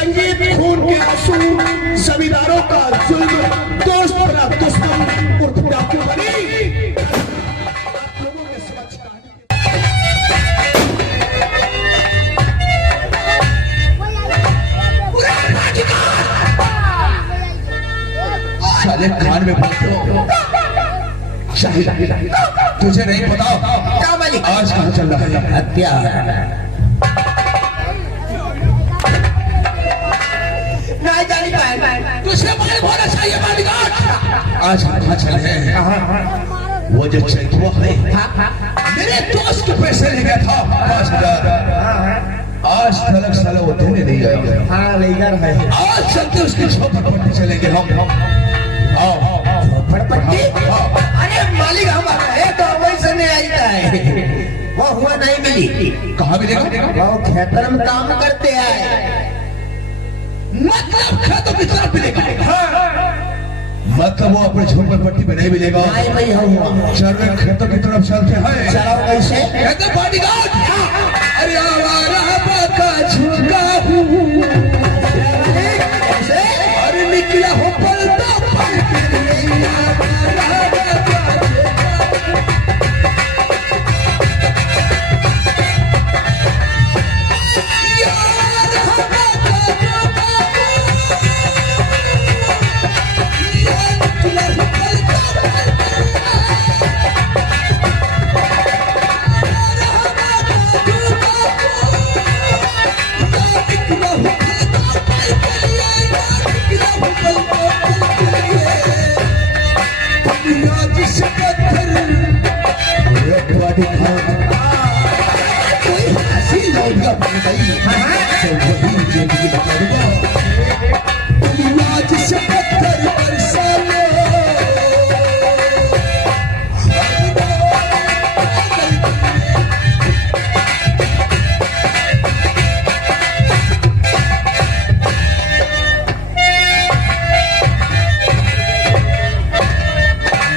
संगीत खून के आंसू, जमींदारों का जुल्म, दोस्त बना दुश्मन, उर्फ डाकू बनी। लोगों के समझ साले कान में बोलो शाहिद, तुझे नहीं पता क्या मालिक आज कहाँ चल रहा है? हत्या। नहीं जानी पाए, तुझे मुझे बोलना चाहिए मालिक। आज कहाँ चल रहे हैं? वो जो चैतुआ है मेरे दोस्त के पैसे ले गया था 5,000, आज तक साला वो देने नहीं आएगा। हाँ लेकर है, आज चलते उसकी झोपड़पट्टी चलेंगे हम। झोपड़पट्टी? अरे मालिक हमारा है तो वैसे नहीं आता है, वो हुआ नहीं मिली। कहाँ मिलेगा? वो खेतर में काम करते हैं। मतलब खेतों की तरफ मिलेगा? मतलब वो अपने झोपड़पट्टी में नहीं मिलेगा। चलो खेतों की तरफ चलते हैं। चलो कैसे? कहते बॉडीगार्ड। अरे आवारा का झुका हूँ, अरे निकला हो पलता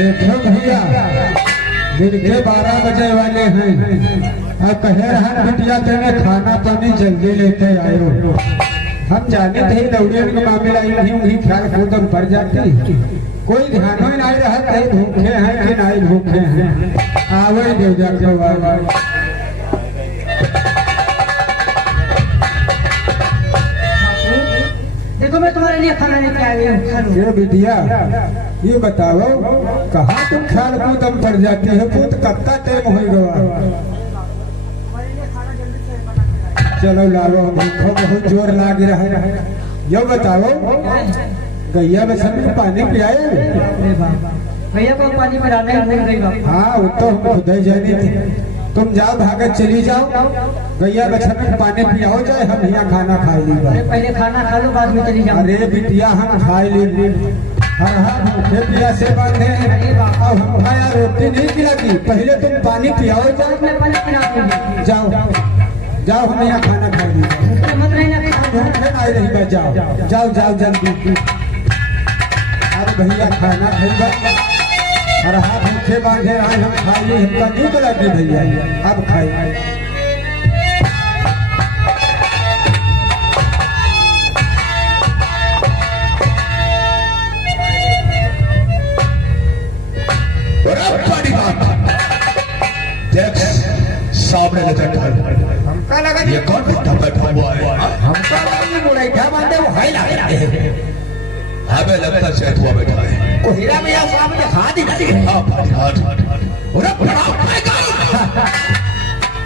देखो भैया दिन के 12 बजे वाले हैं और कह रहा बिटिया तेने खाना पानी जल्दी लेते आयो। हम जाने थे दौड़े के मामला यूं ख्याल कूदम पड़ जाती, कोई ध्यान ही नहीं रहता भूखे हैं कि नहीं भूखे हैं। आवे दे जाके देखो मैं तुम्हारे लिए खाना लेके आई हूँ। ये बिटिया ये बताओ कहाँ तुम ख्याल कूदम पड़ जाते हो? पुत कब का टाइम हो गया? चलो लाओ, देखो बहुत जोर लाग रहा है। यो बताओ गैया बसन में पानी पियाए? भैया को पानी पिलाने भूल गई। हाँ वो तो हम खुद ही जानी थी। तुम जाओ भागत चली जाओ, गैया बछन में पानी पियाओ जाए, हम यहाँ खाना खा ली। पहले खाना खा लो बाद में चली जाओ। अरे बिटिया हम खा ली, हर भूखे पिया से बांधे हैं। अब हम खाया रोटी नहीं खिलाती, पहले तुम पानी पियाओ जाओ। मैं पानी पिलाऊंगी। जाओ जाओ, हम यहाँ खाना खा ली। मत रहना, भूखे नहीं रही, जाओ जाओ जाओ जल्दी। अरे भैया खाना खाएगा, हर हाथ भूखे बांधे आए हम खाइए, हमका नींद लगी भैया, अब खाइए। सामने नजर डाल, हमका लगा ये कौन बैठा हुआ है? हमका लगा मुरैठा बांधे वो है लगा, हमें लगता है हुआ बैठा है। को हीरा भैया सामने हाथ ही डाली है।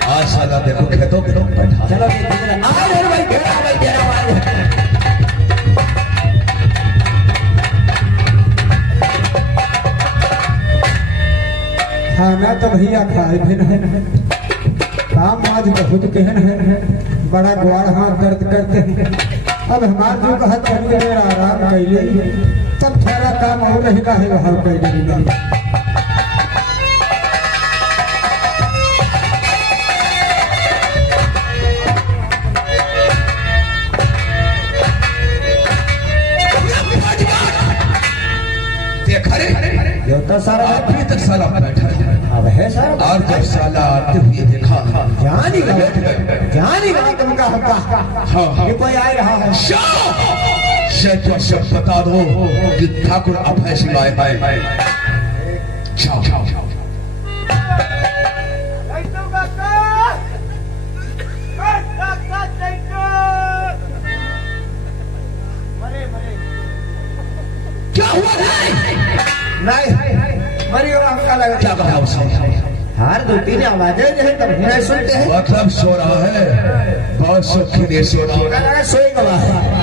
आज साला देखो खेतों के लोग बैठा। चलो भाई घेरा भाई घेरा। खाना तो भैया खाए फिर काम आज बहुत कहन है, बड़ा ग्वार हाथ दर्द करते हैं। अब हमारे जो कहा थोड़ी देर आराम कैले, तब सारा काम और रहेगा है वहाँ कैले। देख जो तो सारा अभी तक साला बैठा है। अब है सारा और जब साला आते हुए देखा जान ही गया तुमका हमका हाँ हाँ ये कोई आ रहा है शायद सब बता दो कि ठाकुर अभय सिंह आए हैं। जाओ जाओ जाओ क्या हुआ नहीं मरी और हमका लगा क्या कहा उसने? हर दो तीन आवाजें जो है तब नहीं सुनते हैं मतलब सो रहा है बहुत सुखी नहीं सो रहा हमका लगा सोई गवा है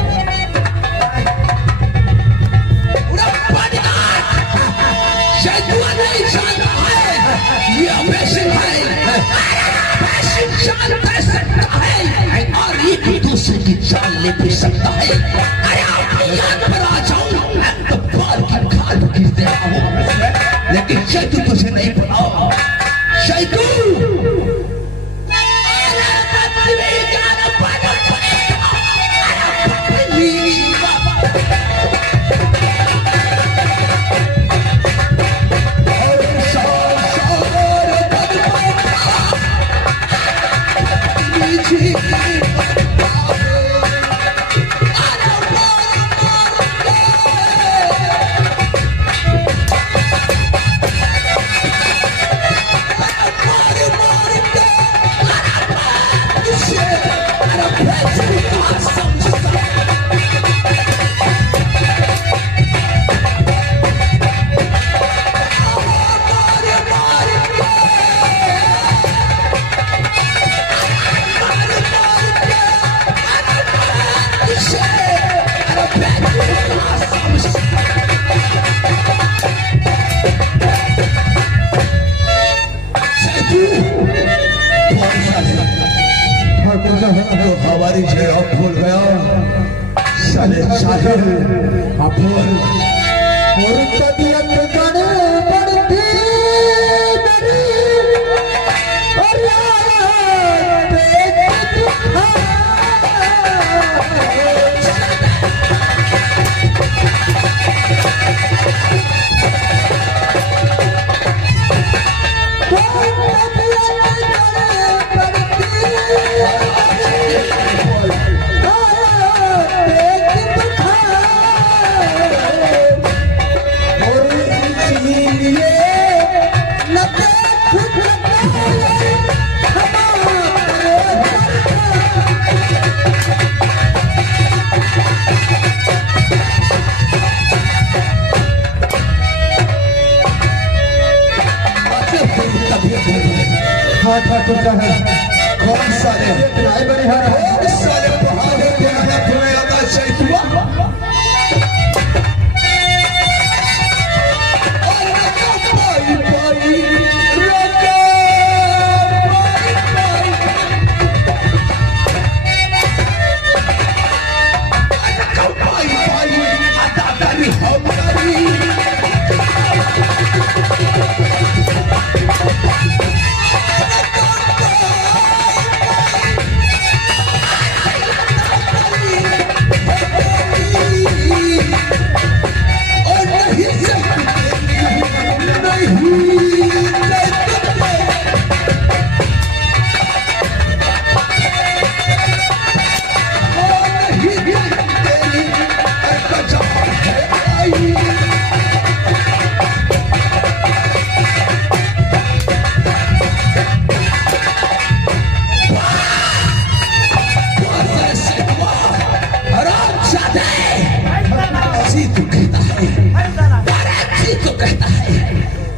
नहीं जानता है ये अभय सिंह है जानता सकता है और एक दूसरे की जान ले भी सकता है। अरे याद पर आ जाऊं तो बाल की खाल गिर दे रहा हूं लेकिन शैतू तुझे नहीं पता शैतू हमारी जगह भूल गया साले साहिल भूल और तबीयत गड़े बढ़ती मेरी और यार पेट दुखा कौन साले साले पहाड़ पे आया तुम्हें लगा शैतुआ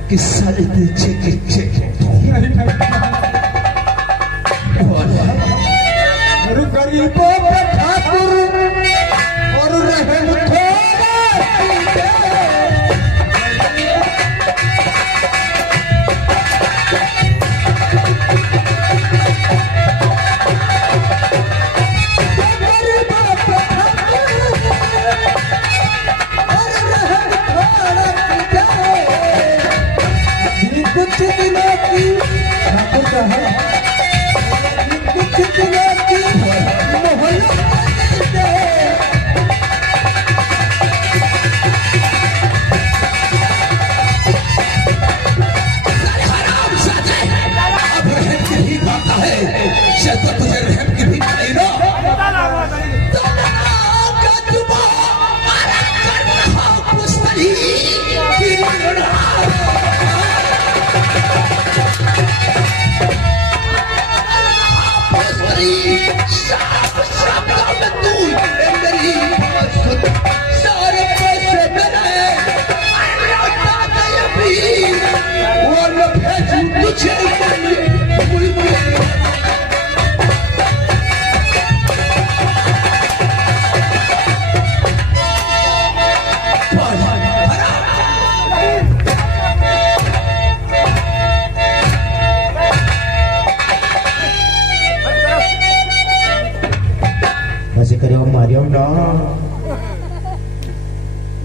कि साले गरीबों पे ठाकुर और रहम कुछ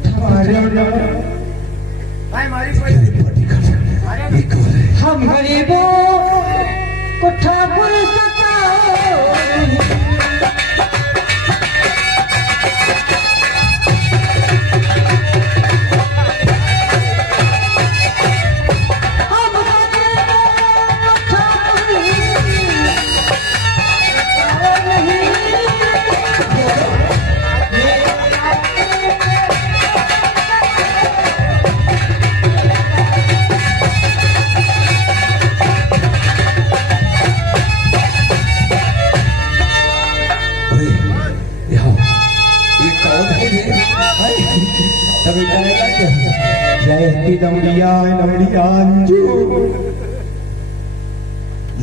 हमारे हम गरीबों को ठाकुर सताओ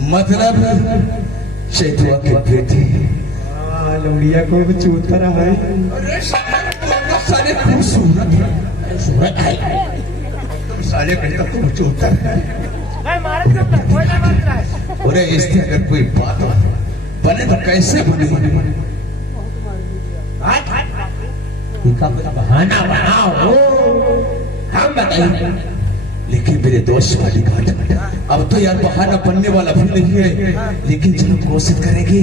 मतलब चैतुआ की बेटी लौड़िया को चूत रहा है साले खूबसूरत है साले कहता तुम चूता है अरे इससे अगर कोई बात बने तो कैसे बने बहाना बनाओ हम बताइए लेकिन मेरे दोस्त वाली बात अब तो यार बहाना बनने वाला भी नहीं है लेकिन जब कोशिश करेंगे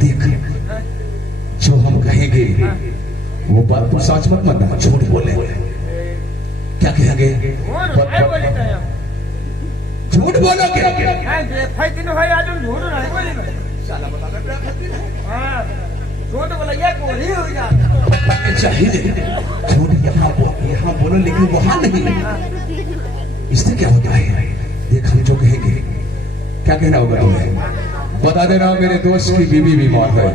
देख जो हम कहेंगे वो बात तो सच मत मानना झूठ बोले क्या कहेंगे झूठ बोलोगे चाहिए झूठ यहाँ बोलो लेकिन वहां नहीं इससे क्या होता है देख हम जो कहेंगे क्या कहना होगा तुम्हें बता देना मेरे दोस्त की बीवी बीमार है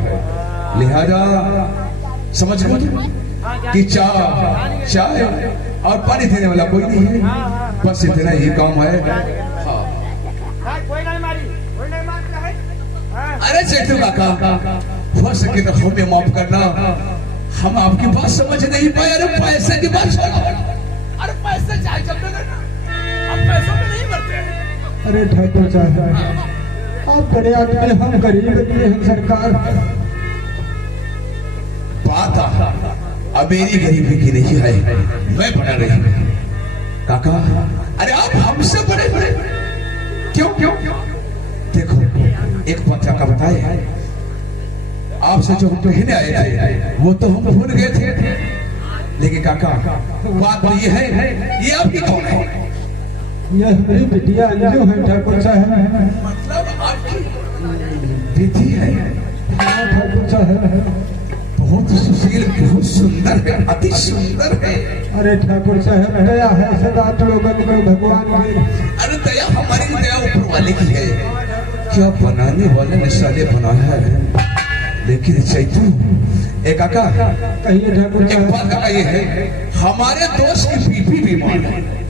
लिहाजा समझ लो कि चाय और पानी देने वाला कोई नहीं है बस इतना ही काम है अरे सेठू काका हो सके तो हमें माफ करना हम आपकी बात समझ नहीं पाए अरे पैसे की बात छोड़ो अरे पैसे चाहे जब हम पैसों में नहीं मरते अरे ठाकुर साहब आप बड़े आदमी हम गरीब हैं सरकार बात अब मेरी गरीबी की नहीं है मैं बना रही काका अरे आप हमसे बड़े बड़े क्यों देखो एक पत्रा का बताए आपसे जो हम कहने आए थे वो तो हम भूल गए थे लेकिन काका बात तो ये है ये आपकी कौन है यह मेरी बिटिया अंजू है ठाकुर साहब मतलब आपकी बेटी है ठाकुर साहब बहुत सुशील बहुत सुंदर है अति सुंदर है अरे ठाकुर साहब दया है सदा लोगों को भगवान अरे दया हमारी दया ऊपर वाले की है क्या बनाने वाले ने साले बनाया है लेकिन चैतू एक काका कहिए ठाकुर एक बात का ये है हमारे दोस्त की बीवी बीमार है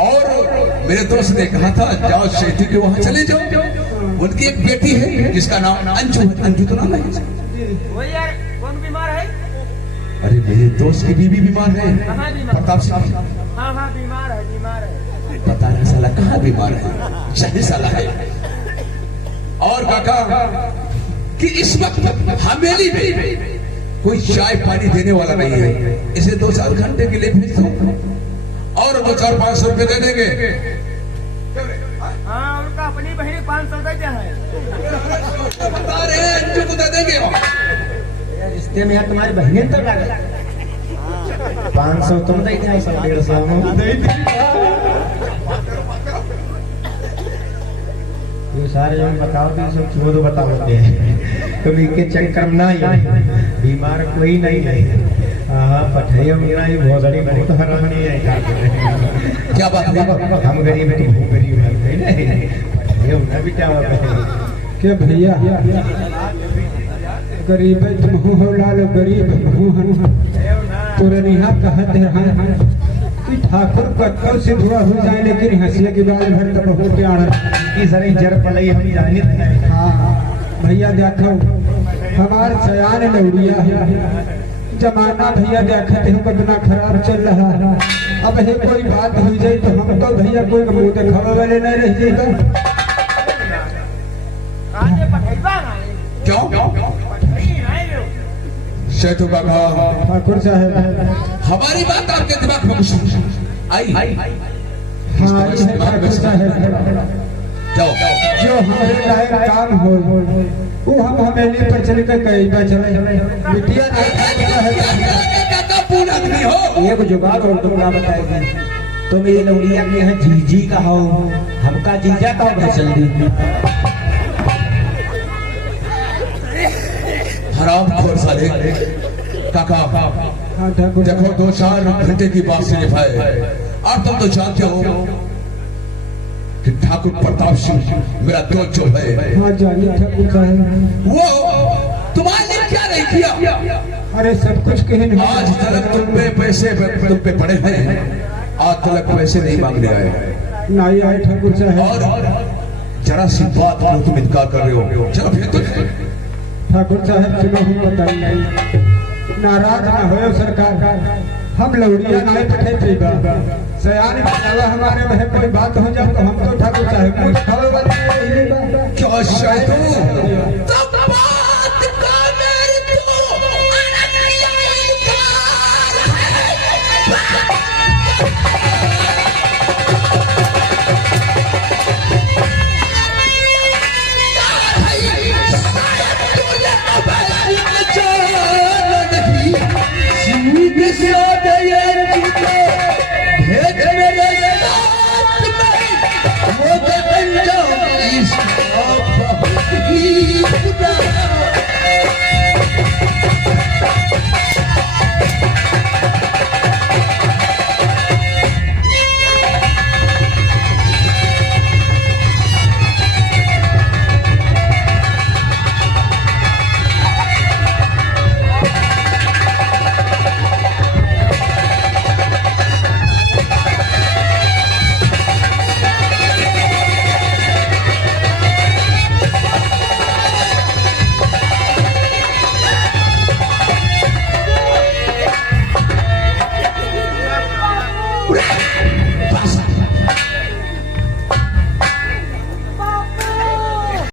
और मेरे दोस्त ने कहा था जाओ चैतू के वहां चले जाओ उनकी एक बेटी है जिसका नाम अंजू है अंजू तो नाम है कौन बीमार है अरे मेरे दोस्त की बीवी बीमार है प्रताप सिंह हाँ बीमार है पता नहीं साला कहाँ बीमार है सही साला है और काका कि इस वक्त हवेली में कोई चाय पानी देने वाला नहीं है इसे 2-4 घंटे के लिए भेज दो और वो 400-500 रुपए दे देंगे हाँ उनका अपनी बहन 500 देते हैं बता रहे हैं अंजू को दे देंगे रिश्ते में तुम्हारी बहनें तो लगा 500 तुम दे दो 150 ये सारे जो बताओ तो सब छोड़ बताओगे तुम के चक्कर में नहीं बीमार कोई नहीं है हाँ पठाइयों मेरा ही बहुत बड़ी बहुत हरानी है क्या बात है हम गरीब है गरीब है पठाइयों ना भी क्या होगा के भैया गरीब है तुम हो लाल गरीब पुरनिया कहते हैं कि ठाकुर कत्तो से धुआ हो जाए लेकिन हंसिया की बाल भर तो बहुत प्यार की सारी जड़ पलाई हम जाने हाँ भैया देखो हमार सयान लौड़िया है जमाना भैया देखते हैं कितना खराब चल रहा है अब है कोई बात हो जाए तो हम तो भैया कोई मुंह दिखावे वाले नहीं रह जाएगा क्यों शैतु काका, ठाकुर साहब। हमारी बात आपके दिमाग में घुसी आई? हाँ ये है ठाकुर साहब, जाओ जो हमारे लायक काम हो वो हम हमेली पर चल के कहीं बा चले बिटिया काका पूरा आदमी हो। एक जुगाड़ और तुमरा बताएगी। तुम ये लौड़िया के हैं जीजी का हो, हमका जीजा का भैसन दी। हराम खोर साले काका, हाँ ठाकुर देखो 2-4 घंटे की बात से निभाए और तुम तो जानते हो कि ठाकुर प्रताप सिंह मेरा दोस्त जो है हाँ जानिए ठाकुर साहब, वो तुम्हारे लिए क्या नहीं किया। अरे सब कुछ कहे आज तक तुम पे पैसे तुम पे पड़े हैं, आज तक पैसे नहीं मांगने आए नहीं आए ठाकुर साहब। और जरा सी बात को तुम इनकार कर रहे हो। चलो फिर तो ठाकुर साहब सुनो हम बताइए, नाराज ना हो सरकार, हम लौड़िया नाले पठे पीबा सयानी बतावा हमारे में कोई बात हो जाए तो हम तो ठाकुर साहब क्या शैतू